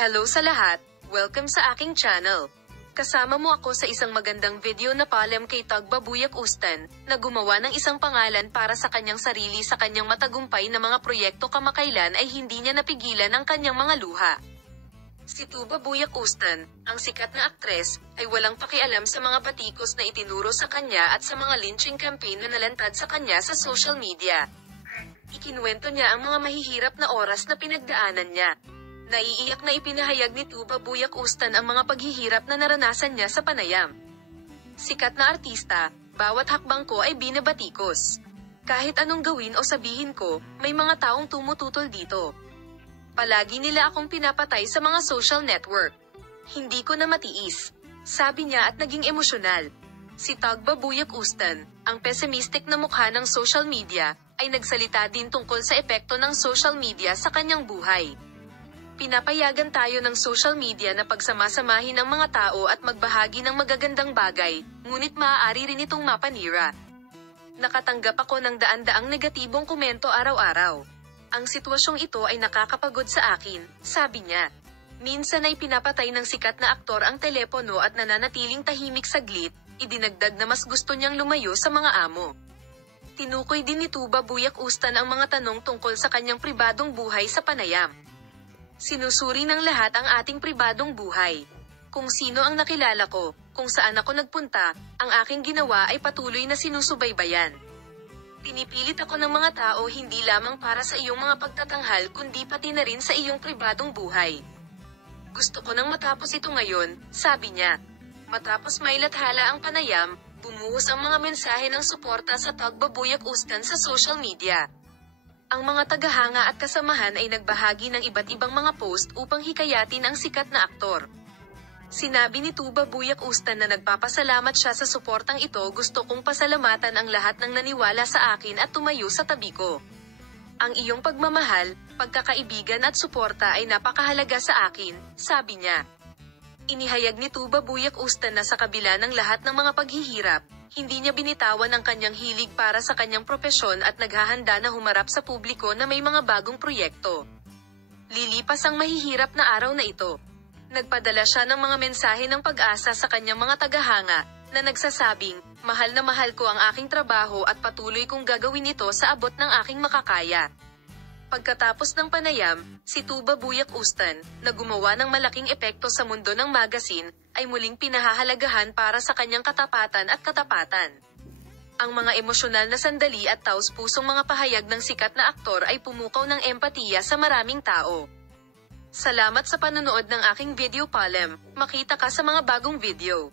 Hello sa lahat, welcome sa aking channel. Kasama mo ako sa isang magandang video na palem kay Tagbabuyak Ustan, na gumawa ng isang pangalan para sa kanyang sarili sa kanyang matagumpay na mga proyekto kamakailan ay hindi niya napigilan ang kanyang mga luha. Si Tagbabuyak Ustan, ang sikat na aktres, ay walang pakialam sa mga batikos na itinuro sa kanya at sa mga lynching campaign na nalantad sa kanya sa social media. Ikinuwento niya ang mga mahihirap na oras na pinagdaanan niya. Naiiyak na ipinahayag ni Tagbabuyak Ustan ang mga paghihirap na naranasan niya sa panayam. Sikat na artista, bawat hakbang ko ay binabatikos. Kahit anong gawin o sabihin ko, may mga taong tumututol dito. Palagi nila akong pinapatay sa mga social network. Hindi ko na matiis, sabi niya at naging emosyonal. Si Tagbabuyak Ustan, ang pessimistic na mukha ng social media, ay nagsalita din tungkol sa epekto ng social media sa kanyang buhay. Pinapayagan tayo ng social media na pagsamasamahin ang mga tao at magbahagi ng magagandang bagay, ngunit maaari rin itong mapanira. Nakatanggap ako ng daan-daang negatibong komento araw-araw. Ang sitwasyong ito ay nakakapagod sa akin, sabi niya. Minsan ay pinapatay ng sikat na aktor ang telepono at nananatiling tahimik saglit, idinagdag na mas gusto niyang lumayo sa mga amo. Tinukoy din ni Tagbabuyak Ustan ang mga tanong tungkol sa kanyang pribadong buhay sa panayam. Sinusuri ng lahat ang ating pribadong buhay. Kung sino ang nakilala ko, kung saan ako nagpunta, ang aking ginawa ay patuloy na sinusubaybayan. Pinipilit ako ng mga tao hindi lamang para sa iyong mga pagtatanghal kundi pati na rin sa iyong pribadong buhay. Gusto ko nang matapos ito ngayon, sabi niya. Matapos mailathala ang panayam, bumuhos ang mga mensahe ng suporta sa Tagbabuyak Ustan sa social media. Ang mga tagahanga at kasamahan ay nagbahagi ng iba't ibang mga post upang hikayatin ang sikat na aktor. Sinabi ni Tagbabuyak Ustan na nagpapasalamat siya sa suportang ito. Gusto kong pasalamatan ang lahat ng naniwala sa akin at tumayo sa tabi ko. Ang iyong pagmamahal, pagkakaibigan at suporta ay napakahalaga sa akin, sabi niya. Inihayag ni Tagbabuyak Ustan na sa kabila ng lahat ng mga paghihirap, hindi niya binitawan ang kanyang hilig para sa kanyang propesyon at naghahanda na humarap sa publiko na may mga bagong proyekto. Lilipas ang mahihirap na araw na ito. Nagpadala siya ng mga mensahe ng pag-asa sa kanyang mga tagahanga, na nagsasabing, mahal na mahal ko ang aking trabaho at patuloy kong gagawin ito sa abot ng aking makakaya. Pagkatapos ng panayam, si Tagbabuyak Ustan, na gumawa ng malaking epekto sa mundo ng magazine, ay muling pinahahalagahan para sa kanyang katapatan at katapatan. Ang mga emosyonal na sandali at taos-pusong mga pahayag ng sikat na aktor ay pumukaw ng empatiya sa maraming tao. Salamat sa panonood ng aking video palem, makita ka sa mga bagong video.